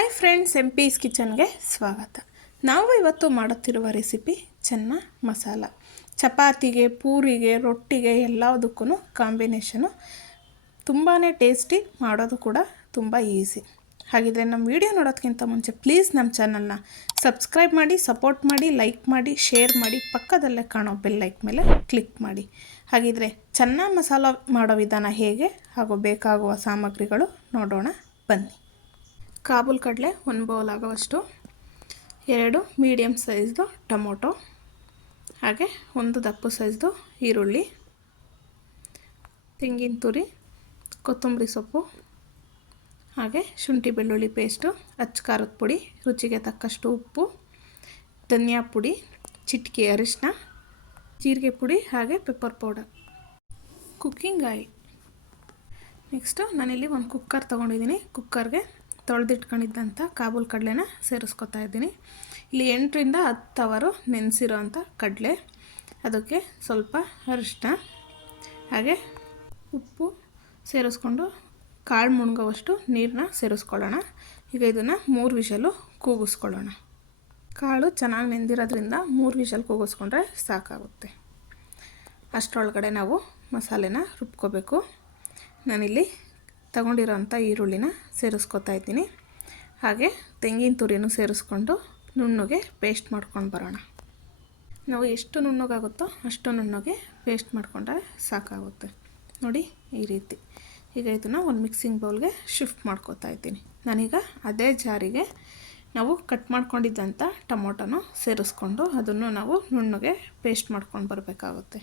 Hi friends, M peace ಕಿಚನ್ಗೆ ಸ್ವಾಗತ. ನಾವು ಇವತ್ತು ಮಾಡುತ್ತಿರುವ ರೆಸಿಪಿ ಚೆನ್ನ ಮಸಾಲ. ಚಪಾತಿಗೆ, ಪೂರಿಗೆ, ರೊಟ್ಟಿಗೆ ಎಲ್ಲದಕ್ಕೂ ಕಾಂಬಿನೇಷನು ತುಂಬಾ ಟೇಸ್ಟಿ, ಮಾಡೋದು ಕೂಡ ತುಂಬ ಈಸಿ. ಹಾಗಿದ್ರೆ ನಮ್ಮ ವಿಡಿಯೋ ನೋಡೋದಕ್ಕಿಂತ ಮುಂಚೆ ಪ್ಲೀಸ್ ನಮ್ಮ ಚಾನಲ್ನ ಸಬ್ಸ್ಕ್ರೈಬ್ ಮಾಡಿ, ಸಪೋರ್ಟ್ ಮಾಡಿ, ಲೈಕ್ ಮಾಡಿ, ಶೇರ್ ಮಾಡಿ, ಪಕ್ಕದಲ್ಲೇ ಕಾಣೋ ಬೆಲ್ ಲೈಕ್ ಮೇಲೆ ಕ್ಲಿಕ್ ಮಾಡಿ. ಹಾಗಿದ್ರೆ ಚೆನ್ನ ಮಸಾಲ ಮಾಡೋ ವಿಧಾನ ಹೇಗೆ ಹಾಗೂ ಬೇಕಾಗುವ ಸಾಮಗ್ರಿಗಳು ನೋಡೋಣ ಬನ್ನಿ. ಕಾಬೂಲ್ ಕಡಲೆ ಒಂದು ಬೌಲ್ ಆಗೋವಷ್ಟು. ಎರಡು ಮೀಡಿಯಮ್ ಸೈಜ್ದು ಟೊಮೊಟೊ. ಹಾಗೆ ಒಂದು ದಪ್ಪು ಸೈಜ್ದು ಈರುಳ್ಳಿ. ತೆಂಗಿನ ತುರಿ, ಕೊತ್ತಂಬರಿ ಸೊಪ್ಪು, ಹಾಗೆ ಶುಂಠಿ ಬೆಳ್ಳುಳ್ಳಿ ಪೇಸ್ಟು, ಅಚ್ಚ ಖಾರದ ಪುಡಿ, ರುಚಿಗೆ ತಕ್ಕಷ್ಟು ಉಪ್ಪು, ಧನಿಯಾ ಪುಡಿ, ಚಿಟಿಕೆ ಅರಿಶಿನ ಜೀರಿಗೆ ಪುಡಿ, ಹಾಗೆ pepper powder cooking oil next ನಾನಿಲ್ಲಿ ಒಂದು ಕುಕ್ಕರ್ ತೊಗೊಂಡಿದ್ದೀನಿ. ಕುಕ್ಕರ್ಗೆ ತೊಳೆದಿಟ್ಕೊಂಡಿದ್ದಂಥ ಕಾಬೂಲ್ ಕಡಲೆನ ಸೇರಿಸ್ಕೊತಾ ಇದ್ದೀನಿ. ಇಲ್ಲಿ ಎಂಟರಿಂದ ಹತ್ತು ಅವರು ನೆನೆಸಿರೋ ಅಂಥ ಕಡಲೆ. ಅದಕ್ಕೆ ಸ್ವಲ್ಪ ಅರಿಶಿನ ಹಾಗೆ ಉಪ್ಪು ಸೇರಿಸ್ಕೊಂಡು ಕಾಳು ಮುಣ್ಗೋವಷ್ಟು ನೀರನ್ನ ಸೇರಿಸ್ಕೊಳ್ಳೋಣ. ಈಗ ಇದನ್ನು ಮೂರು ವಿಷಲು ಕೂಗಿಸ್ಕೊಳ್ಳೋಣ. ಕಾಳು ಚೆನ್ನಾಗಿ ನೆಂದಿರೋದ್ರಿಂದ ಮೂರು ವಿಷಲ್ ಕೂಗಿಸ್ಕೊಂಡ್ರೆ ಸಾಕಾಗುತ್ತೆ. ಅಷ್ಟರೊಳಗಡೆ ನಾವು ಮಸಾಲೆನ ರುಬ್ಕೋಬೇಕು. ನಾನಿಲ್ಲಿ ತಗೊಂಡಿರೋಂಥ ಈರುಳ್ಳಿನ ಸೇರಿಸ್ಕೊತಾ ಇದ್ದೀನಿ. ಹಾಗೆ ತೆಂಗಿನ ತುರಿನೂ ಸೇರಿಸ್ಕೊಂಡು ನುಣ್ಣಗೆ ಪೇಸ್ಟ್ ಮಾಡ್ಕೊಂಡು ಬರೋಣ. ನಾವು ಎಷ್ಟು ನುಣ್ಣಗಾಗುತ್ತೋ ಅಷ್ಟು ನುಣ್ಣಗೆ ಪೇಸ್ಟ್ ಮಾಡಿಕೊಂಡ್ರೆ ಸಾಕಾಗುತ್ತೆ. ನೋಡಿ ಈ ರೀತಿ. ಈಗ ಇದನ್ನು ಒಂದು ಮಿಕ್ಸಿಂಗ್ ಬೌಲ್ಗೆ ಶಿಫ್ಟ್ ಮಾಡ್ಕೋತಾ ಇದ್ದೀನಿ. ನಾನೀಗ ಅದೇ ಜಾರಿಗೆ ನಾವು ಕಟ್ ಮಾಡ್ಕೊಂಡಿದ್ದಂಥ ಟೊಮೊಟೊನ ಸೇರಿಸ್ಕೊಂಡು ಅದನ್ನು ನಾವು ನುಣ್ಣಗೆ ಪೇಸ್ಟ್ ಮಾಡ್ಕೊಂಡು ಬರಬೇಕಾಗುತ್ತೆ.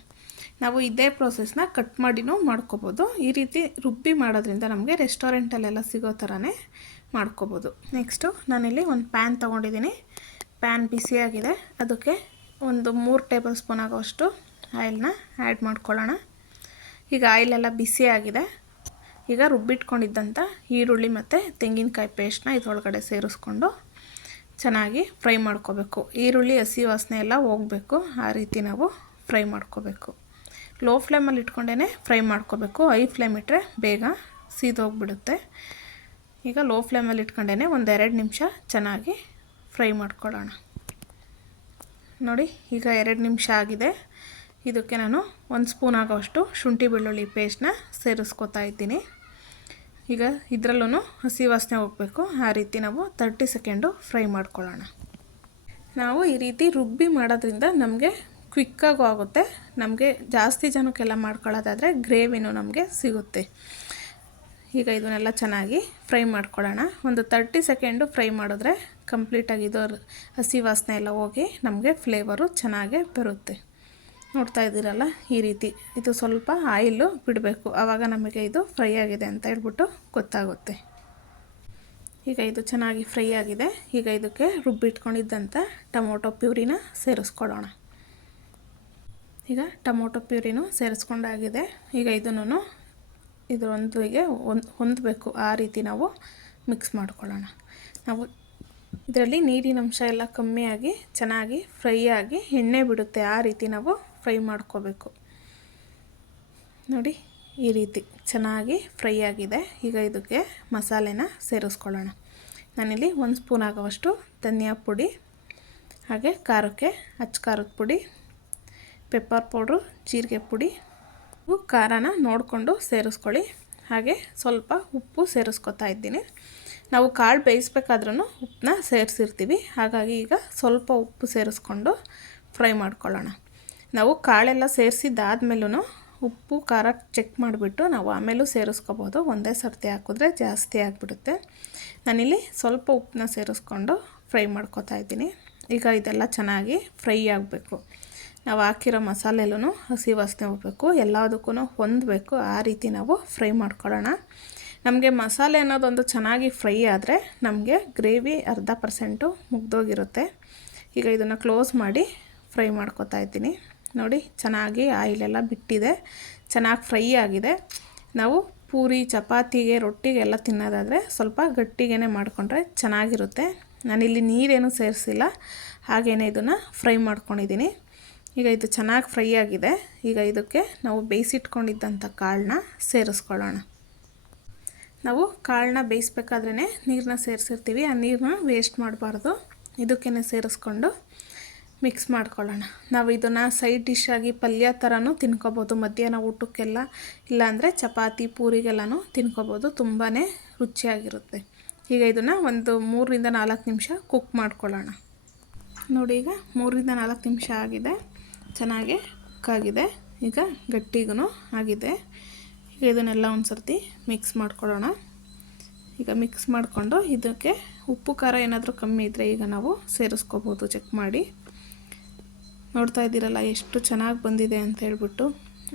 ನಾವು ಇದೇ ಪ್ರೋಸೆಸ್ನ ಕಟ್ ಮಾಡಿನೂ ಮಾಡ್ಕೋಬೋದು. ಈ ರೀತಿ ರುಬ್ಬಿ ಮಾಡೋದ್ರಿಂದ ನಮಗೆ ರೆಸ್ಟೋರೆಂಟಲ್ಲೆಲ್ಲ ಸಿಗೋ ಥರನೇ ಮಾಡ್ಕೋಬೋದು. ನೆಕ್ಸ್ಟು ನಾನಿಲ್ಲಿ ಒಂದು ಪ್ಯಾನ್ ತೊಗೊಂಡಿದ್ದೀನಿ. ಪ್ಯಾನ್ ಬಿಸಿಯಾಗಿದೆ. ಅದಕ್ಕೆ ಒಂದು ಮೂರು ಟೇಬಲ್ ಸ್ಪೂನ್ ಆಗೋಷ್ಟು ಆಯಿಲ್ನ ಆ್ಯಡ್ ಮಾಡ್ಕೊಳ್ಳೋಣ. ಈಗ ಆಯಿಲೆಲ್ಲ ಬಿಸಿಯಾಗಿದೆ. ಈಗ ರುಬ್ಬಿಟ್ಕೊಂಡಿದ್ದಂಥ ಈರುಳ್ಳಿ ಮತ್ತು ತೆಂಗಿನಕಾಯಿ ಪೇಸ್ಟ್ನ ಇದರೊಳಗಡೆ ಸೇರಿಸ್ಕೊಂಡು ಚೆನ್ನಾಗಿ ಫ್ರೈ ಮಾಡ್ಕೋಬೇಕು. ಈರುಳ್ಳಿ, ಹಸಿ ವಾಸನೆ ಎಲ್ಲ ಹೋಗಬೇಕು. ಆ ರೀತಿ ನಾವು ಫ್ರೈ ಮಾಡ್ಕೋಬೇಕು. ಲೋ ಫ್ಲೇಮಲ್ಲಿ ಇಟ್ಕೊಂಡೇ ಫ್ರೈ ಮಾಡ್ಕೋಬೇಕು. ಹೈ ಫ್ಲೇಮ್ ಇಟ್ಟರೆ ಬೇಗ ಸೀದೋಗ್ಬಿಡುತ್ತೆ. ಈಗ ಲೋ ಫ್ಲೇಮಲ್ಲಿ ಇಟ್ಕೊಂಡೇ ಒಂದೆರಡು ನಿಮಿಷ ಚೆನ್ನಾಗಿ ಫ್ರೈ ಮಾಡ್ಕೊಳ್ಳೋಣ. ನೋಡಿ, ಈಗ ಎರಡು ನಿಮಿಷ ಆಗಿದೆ. ಇದಕ್ಕೆ ನಾನು ಒಂದು ಸ್ಪೂನ್ ಆಗೋಷ್ಟು ಶುಂಠಿ ಬೆಳ್ಳುಳ್ಳಿ ಪೇಸ್ಟ್ನ ಸೇರಿಸ್ಕೊತಾ ಇದ್ದೀನಿ. ಈಗ ಇದರಲ್ಲೂ ಹಸಿ ವಾಸನೆ ಹೋಗಬೇಕು. ಆ ರೀತಿ ನಾವು ತರ್ಟಿ ಸೆಕೆಂಡು ಫ್ರೈ ಮಾಡ್ಕೊಳ್ಳೋಣ. ನಾವು ಈ ರೀತಿ ರುಬ್ಬಿ ಮಾಡೋದ್ರಿಂದ ನಮಗೆ ಕ್ವಿಕ್ಕಾಗೂ ಆಗುತ್ತೆ. ನಮಗೆ ಜಾಸ್ತಿ ಜನಕ್ಕೆಲ್ಲ ಮಾಡ್ಕೊಳ್ಳೋದಾದರೆ ಗ್ರೇವಿನೂ ನಮಗೆ ಸಿಗುತ್ತೆ. ಈಗ ಇದನ್ನೆಲ್ಲ ಚೆನ್ನಾಗಿ ಫ್ರೈ ಮಾಡ್ಕೊಳ್ಳೋಣ. ಒಂದು ತರ್ಟಿ ಸೆಕೆಂಡು ಫ್ರೈ ಮಾಡಿದ್ರೆ ಕಂಪ್ಲೀಟಾಗಿ ಇದು ಹಸಿ ವಾಸನೆ ಎಲ್ಲ ಹೋಗಿ ನಮಗೆ ಫ್ಲೇವರು ಚೆನ್ನಾಗೇ ಬರುತ್ತೆ. ನೋಡ್ತಾ ಇದ್ದೀರಲ್ಲ? ಈ ರೀತಿ. ಇದು ಸ್ವಲ್ಪ ಆಯಿಲು ಬಿಡಬೇಕು. ಆವಾಗ ನಮಗೆ ಇದು ಫ್ರೈ ಆಗಿದೆ ಅಂತ ಹೇಳ್ಬಿಟ್ಟು ಗೊತ್ತಾಗುತ್ತೆ. ಈಗ ಇದು ಚೆನ್ನಾಗಿ ಫ್ರೈ ಆಗಿದೆ. ಈಗ ಇದಕ್ಕೆ ರುಬ್ಬಿಟ್ಕೊಂಡಿದ್ದಂಥ ಟೊಮೊಟೊ ಪ್ಯೂರಿನ ಸೇರಿಸ್ಕೊಳ್ಳೋಣ ಈಗ ಟೊಮೊಟೊ ಪ್ಯೂರಿನೂ ಸೇರಿಸ್ಕೊಂಡಾಗಿದೆ. ಈಗ ಇದನ್ನು ಇದರೊಂದಿಗೆ ಒಂದು ಹೊಂದಬೇಕು. ಆ ರೀತಿ ನಾವು ಮಿಕ್ಸ್ ಮಾಡ್ಕೊಳ್ಳೋಣ. ನಾವು ಇದರಲ್ಲಿ ನೀರಿನ ಅಂಶ ಎಲ್ಲ ಕಮ್ಮಿಯಾಗಿ ಚೆನ್ನಾಗಿ ಫ್ರೈ ಆಗಿ ಎಣ್ಣೆ ಬಿಡುತ್ತೆ. ಆ ರೀತಿ ನಾವು ಫ್ರೈ ಮಾಡ್ಕೋಬೇಕು. ನೋಡಿ, ಈ ರೀತಿ ಚೆನ್ನಾಗಿ ಫ್ರೈ ಆಗಿದೆ. ಈಗ ಇದಕ್ಕೆ ಮಸಾಲೆನ ಸೇರಿಸ್ಕೊಳ್ಳೋಣ. ನಾನಿಲ್ಲಿ ಒಂದು ಸ್ಪೂನ್ ಆಗೋವಷ್ಟು ಧನಿಯಾ ಪುಡಿ, ಹಾಗೆ ಖಾರಕ್ಕೆ ಅಚ್ಚ ಖಾರದ ಪುಡಿ, ಪೆಪ್ಪರ್ ಪೌಡ್ರು, ಜೀರಿಗೆ ಪುಡಿ ಖಾರನ ನೋಡಿಕೊಂಡು ಸೇರಿಸ್ಕೊಳ್ಳಿ. ಹಾಗೆ ಸ್ವಲ್ಪ ಉಪ್ಪು ಸೇರಿಸ್ಕೊತಾ ಇದ್ದೀನಿ. ನಾವು ಕಾಳು ಬೇಯಿಸ್ಬೇಕಾದ್ರೂ ಉಪ್ಪನ್ನ ಸೇರಿಸಿರ್ತೀವಿ. ಹಾಗಾಗಿ ಈಗ ಸ್ವಲ್ಪ ಉಪ್ಪು ಸೇರಿಸ್ಕೊಂಡು ಫ್ರೈ ಮಾಡ್ಕೊಳ್ಳೋಣ. ನಾವು ಕಾಳೆಲ್ಲ ಸೇರಿಸಿದ್ದಾದ್ಮೇಲೂ ಉಪ್ಪು, ಖಾರ ಚೆಕ್ ಮಾಡಿಬಿಟ್ಟು ನಾವು ಆಮೇಲೂ ಸೇರಿಸ್ಕೋಬೋದು. ಒಂದೇ ಸರ್ತಿ ಹಾಕಿದ್ರೆ ಜಾಸ್ತಿ ಆಗಿಬಿಡುತ್ತೆ. ನಾನಿಲ್ಲಿ ಸ್ವಲ್ಪ ಉಪ್ಪನ್ನ ಸೇರಿಸ್ಕೊಂಡು ಫ್ರೈ ಮಾಡ್ಕೋತಾ ಇದ್ದೀನಿ. ಈಗ ಇದೆಲ್ಲ ಚೆನ್ನಾಗಿ ಫ್ರೈ ಆಗಬೇಕು. ನಾವು ಹಾಕಿರೋ ಮಸಾಲೆಲ್ಲೂ ಹಸಿ ವಾಸನೆ ಹೋಗಬೇಕು. ಎಲ್ಲದಕ್ಕೂ ಹೊಂದಬೇಕು. ಆ ರೀತಿ ನಾವು ಫ್ರೈ ಮಾಡ್ಕೊಳ್ಳೋಣ. ನಮಗೆ ಮಸಾಲೆ ಅನ್ನೋದೊಂದು ಚೆನ್ನಾಗಿ ಫ್ರೈ ಆದರೆ ನಮಗೆ ಗ್ರೇವಿ ಅರ್ಧ ಪರ್ಸೆಂಟು ಮುಗ್ದೋಗಿರುತ್ತೆ. ಈಗ ಇದನ್ನು ಕ್ಲೋಸ್ ಮಾಡಿ ಫ್ರೈ ಮಾಡ್ಕೊತಾ ಇದ್ದೀನಿ. ನೋಡಿ, ಚೆನ್ನಾಗಿ ಆಯಿಲೆಲ್ಲ ಬಿಟ್ಟಿದೆ. ಚೆನ್ನಾಗಿ ಫ್ರೈ ಆಗಿದೆ. ನಾವು ಪೂರಿ, ಚಪಾತಿಗೆ ರೊಟ್ಟಿಗೆಲ್ಲ ತಿನ್ನೋದಾದರೆ ಸ್ವಲ್ಪ ಗಟ್ಟಿಗೆ ಮಾಡಿಕೊಂಡ್ರೆ ಚೆನ್ನಾಗಿರುತ್ತೆ. ನಾನಿಲ್ಲಿ ನೀರೇನು ಸೇರಿಸಿಲ್ಲ. ಹಾಗೇನೆ ಇದನ್ನು ಫ್ರೈ ಮಾಡ್ಕೊಂಡಿದ್ದೀನಿ. ಈಗ ಇದು ಚೆನ್ನಾಗಿ ಫ್ರೈ ಆಗಿದೆ. ಈಗ ಇದಕ್ಕೆ ನಾವು ಬೇಯಿಸಿಟ್ಕೊಂಡಿದ್ದಂಥ ಕಾಳನ್ನ ಸೇರಿಸ್ಕೊಳ್ಳೋಣ. ನಾವು ಕಾಳನ್ನ ಬೇಯಿಸ್ಬೇಕಾದ್ರೇ ನೀರನ್ನ ಸೇರಿಸಿರ್ತೀವಿ. ಆ ನೀರನ್ನ ವೇಸ್ಟ್ ಮಾಡಬಾರ್ದು. ಇದಕ್ಕೇ ಸೇರಿಸ್ಕೊಂಡು ಮಿಕ್ಸ್ ಮಾಡ್ಕೊಳ್ಳೋಣ. ನಾವು ಇದನ್ನು ಸೈಡ್ ಡಿಶ್ ಆಗಿ ಪಲ್ಯ ಥರನೂ ತಿನ್ಕೋಬೋದು. ಮಧ್ಯಾಹ್ನ ಊಟಕ್ಕೆಲ್ಲ ಇಲ್ಲಾಂದರೆ ಚಪಾತಿ, ಪೂರಿಗೆಲ್ಲನೂ ತಿನ್ಕೋಬೋದು. ತುಂಬಾ ರುಚಿಯಾಗಿರುತ್ತೆ. ಈಗ ಇದನ್ನು ಒಂದು ಮೂರರಿಂದ ನಾಲ್ಕು ನಿಮಿಷ ಕುಕ್ ಮಾಡ್ಕೊಳ್ಳೋಣ. ನೋಡಿ ಈಗ ಮೂರರಿಂದ ನಾಲ್ಕು ನಿಮಿಷ ಆಗಿದೆ. ಚೆನ್ನಾಗಿ ಕುಕ್ಕಾಗಿದೆ ಈಗ ಗಟ್ಟಿಗೂ ಆಗಿದೆ. ಈಗ ಇದನ್ನೆಲ್ಲ ಒಂದು ಸರ್ತಿ ಮಿಕ್ಸ್ ಮಾಡ್ಕೊಳ್ಳೋಣ. ಈಗ ಮಿಕ್ಸ್ ಮಾಡಿಕೊಂಡು ಇದಕ್ಕೆ ಉಪ್ಪು ಖಾರ ಏನಾದರೂ ಕಮ್ಮಿ ಇದ್ದರೆ ಈಗ ನಾವು ಸೇರಿಸ್ಕೋಬೋದು. ಚೆಕ್ ಮಾಡಿ. ನೋಡ್ತಾ ಇದ್ದೀರಲ್ಲ, ಎಷ್ಟು ಚೆನ್ನಾಗಿ ಬಂದಿದೆ ಅಂತ ಹೇಳ್ಬಿಟ್ಟು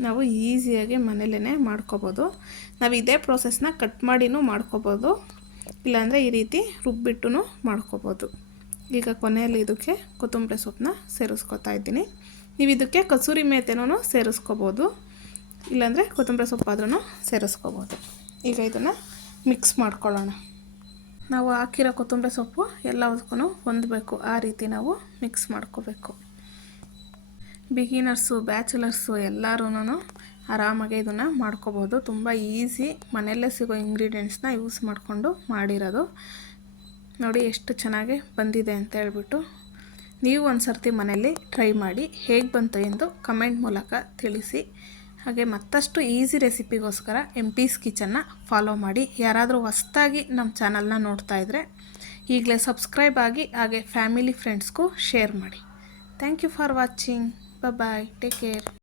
ನಾವು ಈಸಿಯಾಗಿ ಮನೇಲೇ ಮಾಡ್ಕೋಬೋದು. ನಾವು ಇದೇ ಪ್ರೋಸೆಸ್ನ ಕಟ್ ಮಾಡಿನೂ ಮಾಡ್ಕೋಬೋದು, ಇಲ್ಲಾಂದರೆ ಈ ರೀತಿ ರುಬ್ಬಿಟ್ಟು ಮಾಡ್ಕೋಬೋದು. ಈಗ ಕೊನೆಯಲ್ಲಿ ಇದಕ್ಕೆ ಕೊತ್ತಂಬರಿ ಸೊಪ್ಪನ್ನ ಸೇರಿಸ್ಕೊತಾ ಇದ್ದೀನಿ. ನೀವು ಇದಕ್ಕೆ ಕಸೂರಿ ಮೇತೆನೂ ಸೇರಿಸ್ಕೋಬೋದು, ಇಲ್ಲಾಂದರೆ ಕೊತ್ತಂಬರಿ ಸೊಪ್ಪಾದ್ರೂ ಸೇರಿಸ್ಕೋಬೋದು. ಈಗ ಇದನ್ನು ಮಿಕ್ಸ್ ಮಾಡ್ಕೊಳ್ಳೋಣ. ನಾವು ಹಾಕಿರೋ ಕೊತ್ತಂಬರಿ ಸೊಪ್ಪು ಎಲ್ಲದಕ್ಕೂ ಹೊಂದಬೇಕು, ಆ ರೀತಿ ನಾವು ಮಿಕ್ಸ್ ಮಾಡ್ಕೋಬೇಕು. ಬಿಗಿನರ್ಸು, ಬ್ಯಾಚುಲರ್ಸು ಎಲ್ಲರೂ ಆರಾಮಾಗಿ ಇದನ್ನು ಮಾಡ್ಕೋಬೋದು. ತುಂಬ ಈಸಿ ಮನೆಯಲ್ಲೇ ಸಿಗೋ ಇಂಗ್ರೀಡಿಯೆಂಟ್ಸ್ನ ಯೂಸ್ ಮಾಡಿಕೊಂಡು ಮಾಡಿರೋದು. ನೋಡಿ ಎಷ್ಟು ಚೆನ್ನಾಗಿ ಬಂದಿದೆ ಅಂತ ಹೇಳ್ಬಿಟ್ಟು ನೀವು ಒಂದು ಸರ್ತಿ ಮನೆಯಲ್ಲಿ ಟ್ರೈ ಮಾಡಿ ಹೇಗೆ ಬಂತು ಎಂದು ಕಮೆಂಟ್ ಮೂಲಕ ತಿಳಿಸಿ. ಹಾಗೆ ಮತ್ತಷ್ಟು ಈಸಿ ರೆಸಿಪಿಗೋಸ್ಕರ ಎಂ ಪೀಸ್ ಕಿಚನ್ನ ಫಾಲೋ ಮಾಡಿ. ಯಾರಾದರೂ ಹೊಸ್ದಾಗಿ ನಮ್ಮ ಚಾನಲ್ನ ನೋಡ್ತಾ ಇದ್ದರೆ ಈಗಲೇ ಸಬ್ಸ್ಕ್ರೈಬ್ ಆಗಿ ಹಾಗೆ ಫ್ಯಾಮಿಲಿ ಫ್ರೆಂಡ್ಸ್ಗೂ ಶೇರ್ ಮಾಡಿ. Thank you for watching. Bye bye. Take care.